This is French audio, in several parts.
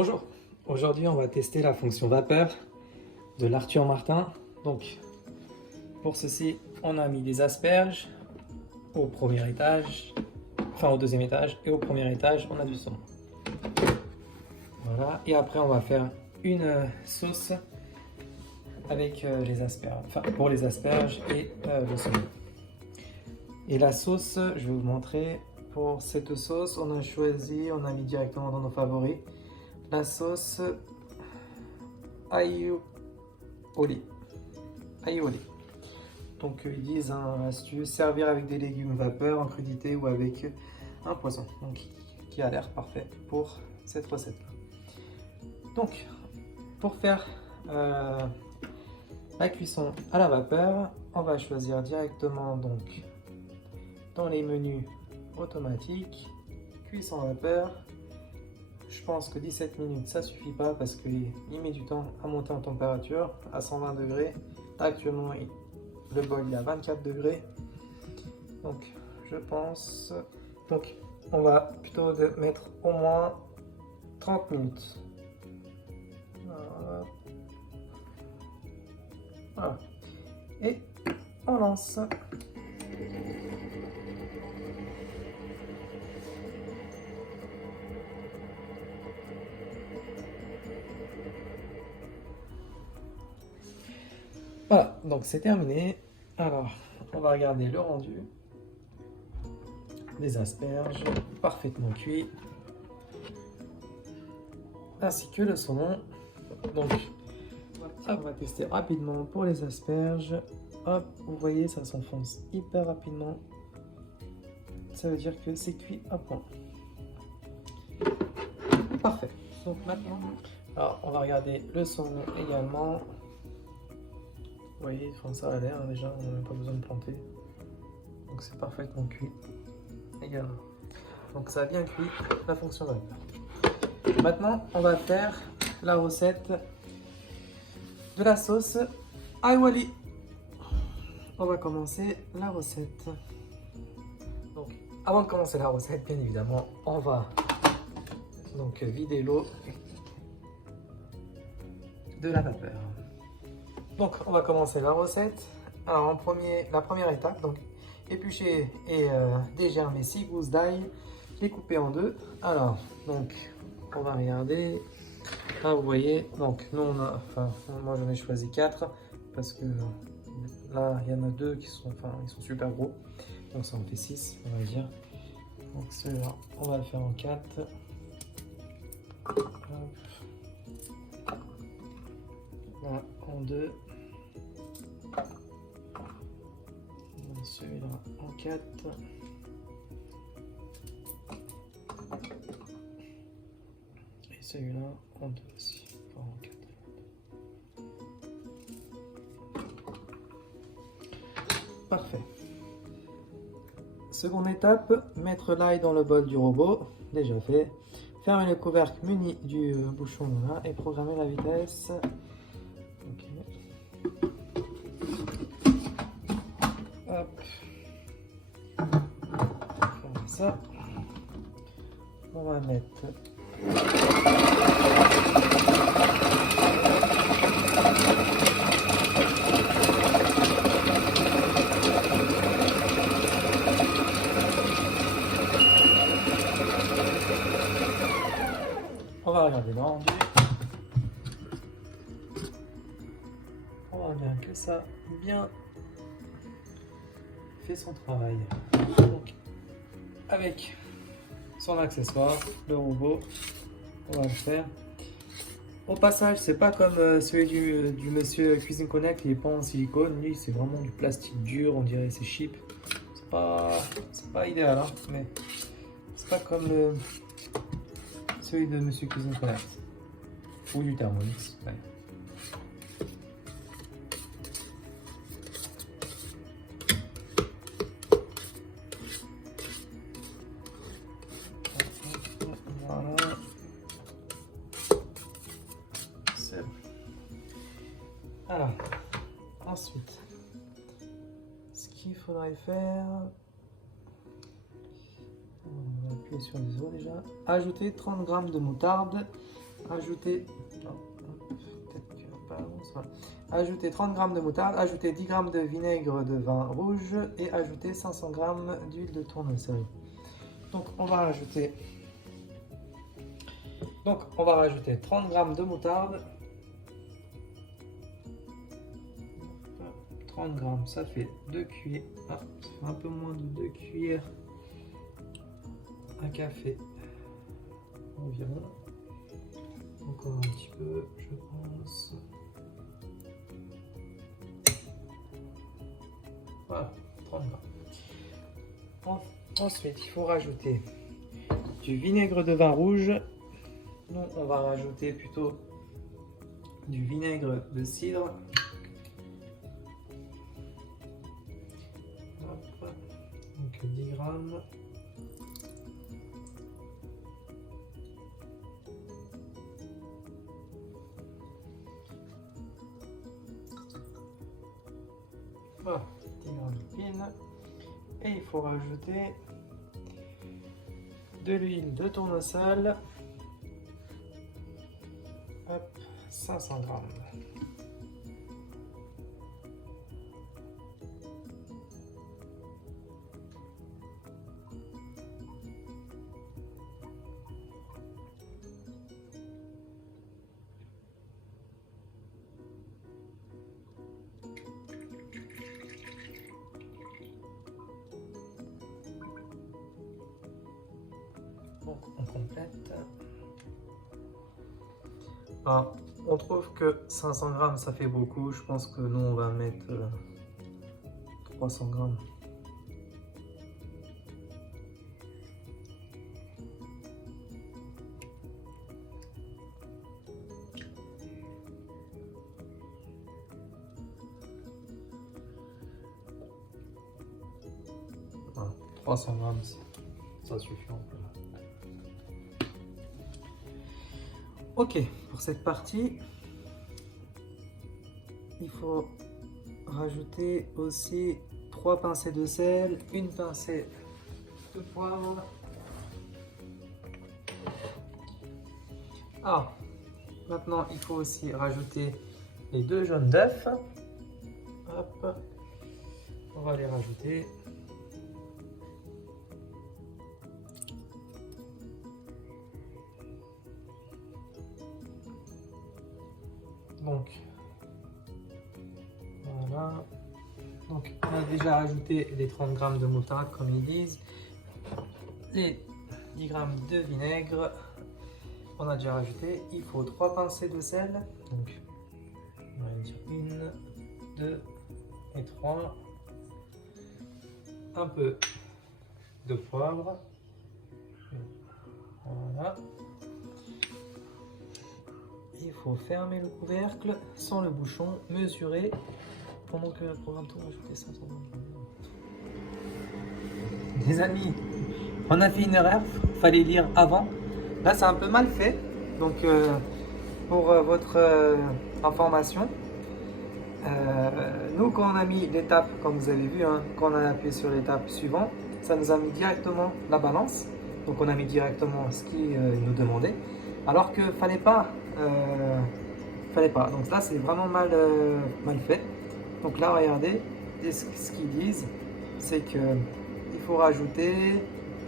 Bonjour, aujourd'hui on va tester la fonction vapeur de l'Arthur Martin. Donc pour ceci on a mis des asperges au premier étage, enfin au deuxième étage, et au premier étage on a du saumon. Voilà, et après on va faire une sauce avec les asperges, enfin pour les asperges et le saumon. Et la sauce, je vais vous montrer. Pour cette sauce, on a mis directement dans nos favoris la sauce aioli. Aioli. Donc ils disent astuce, servir avec des légumes vapeur en crudité ou avec un poisson. Donc qui a l'air parfait pour cette recette. Donc pour faire la cuisson à la vapeur, on va choisir directement donc dans les menus automatiques, cuisson vapeur. Je pense que 17 minutes ça suffit pas parce qu'il met du temps à monter en température à 120 degrés. Actuellement le bol il est à 24 degrés. Donc je pense. Donc on va plutôt mettre au moins 30 minutes. Voilà. Et on lance. Voilà, donc c'est terminé. Alors, on va regarder le rendu des asperges parfaitement cuits, ainsi que le saumon. Donc, on va tester rapidement pour les asperges. Hop, vous voyez, ça s'enfonce hyper rapidement. Ça veut dire que c'est cuit à point. Parfait. Donc maintenant, alors on va regarder le saumon également. Vous voyez, ça a l'air déjà, on n'a même pas besoin de planter. Donc c'est parfaitement cuit également. Donc ça a bien cuit la fonction vapeur. Maintenant, on va faire la recette de la sauce aioli. On va commencer la recette. Donc, avant de commencer la recette, bien évidemment, on va donc vider l'eau de la vapeur. Donc, on va commencer la recette. Alors, la première étape, donc éplucher et dégermer 6 gousses d'ail, les couper en deux. Alors, donc, on va regarder. Là, vous voyez, donc nous moi j'en ai choisi 4 parce que là, il y en a 2 qui sont, ils sont super gros. Donc ça en fait 6, on va dire. Donc celui-là, on va le faire en 4. Là, en 2. Celui-là en 4. Et celui-là en 2 aussi, pas en 4. Parfait. Seconde étape, mettre l'ail dans le bol du robot, déjà fait. Fermer le couvercle muni du bouchon là et programmer la vitesse. Ok. Hop. Comme ça. On va mettre on va regarder le rendu. On voit bien que ça a bien fait son travail. Donc, avec son accessoire, le robot, on va le faire. Au passage, c'est pas comme celui du monsieur Cuisine Connect qui est pas en silicone. Lui, c'est vraiment du plastique dur, on dirait c'est cheap. C'est pas idéal, hein, mais c'est pas comme celui de monsieur Cuisine Connect ou du Thermomix. Ouais. Voilà. C'est bon. Alors, ensuite, ce qu'il faudrait faire, on va appuyer sur les os déjà. Ajouter 30 g de moutarde, Ajouter, non, peut-être qu'il va pas, voilà. Ajouter 30 g de moutarde, ajouter 10 g de vinaigre de vin rouge et ajouter 500 g d'huile de tournesol. Donc on va rajouter 30 g de moutarde. 30 g, ça fait 2 cuillères, un peu moins de 2 cuillères à café environ. Encore un petit peu, je pense. Voilà, 30 g. Ensuite, il faut rajouter du vinaigre de vin rouge. Nous, on va rajouter plutôt du vinaigre de cidre. Hop. Donc 10 g. Voilà, 10 g pile. Et il faut rajouter de l'huile de tournesol. Hop, 500 g. Donc on complète. Alors, on trouve que 500 g ça fait beaucoup. Je pense que nous on va mettre 300 g. Voilà, 300 g, ça suffit un peu. Ok, pour cette partie, il faut rajouter aussi 3 pincées de sel, une pincée de poivre. Alors, maintenant il faut aussi rajouter les 2 jaunes d'œufs. Hop, on va les rajouter. Donc, voilà. Donc, on a déjà rajouté les 30 g de moutarde, comme ils disent. Les 10 g de vinaigre, on a déjà rajouté. Il faut 3 pincées de sel. Donc, on va dire 1, 2 et 3. Un peu de poivre. Voilà. Il faut fermer le couvercle sans le bouchon, mesurer pendant que le programme tourne. Ajouter 500 g. Les amis, on a fait une erreur, fallait lire avant. Là, c'est un peu mal fait. Donc, pour votre information, nous, quand on a mis l'étape, comme vous avez vu, hein, quand on a appuyé sur l'étape suivante, ça nous a mis directement la balance. Donc, on a mis directement ce qu'il nous demandait. Alors que fallait pas. Donc là, c'est vraiment mal fait. Donc là, regardez, ce qu'ils disent, c'est que il faut rajouter,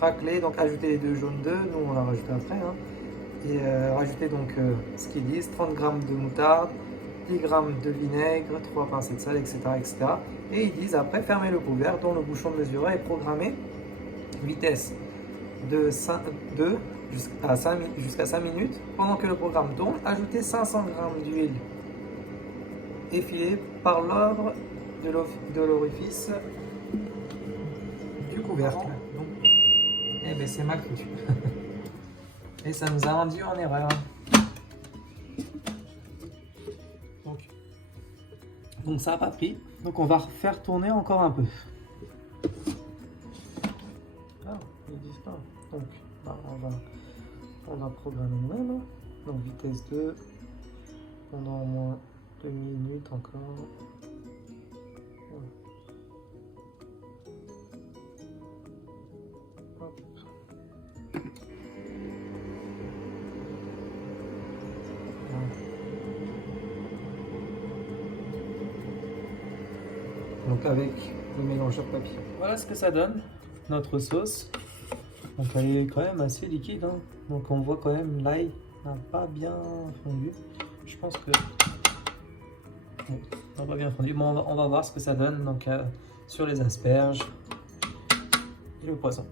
racler, donc ajouter les 2 jaunes d'œufs. Nous, on l'a rajouté après. Hein, et rajouter donc ce qu'ils disent, 30 g de moutarde, 10 g de vinaigre, 3 pincées de sel, etc., etc. Et ils disent après, fermer le couvercle dont le bouchon mesuré est programmé vitesse de 2 jusqu'à 5 minutes. Pendant que le programme tourne, ajoutez 500 g d'huile effilée par l'ordre de l'orifice du couvercle. Donc, eh bien, c'est mal foutu. Et ça nous a induit en erreur. Donc ça n'a pas pris. Donc on va faire tourner encore un peu. Ah, ils disent pas. Donc bah, on va programmer nous-mêmes. Donc vitesse 2 pendant au moins 2 minutes encore. Voilà. Hop. donc avec le mélangeur papier. Voilà ce que ça donne, notre sauce. Donc elle est quand même assez liquide, hein. Donc on voit quand même l'ail n'a pas bien fondu. Je pense que bon, n'a pas bien fondu. Bon, on va voir ce que ça donne donc sur les asperges et le poisson.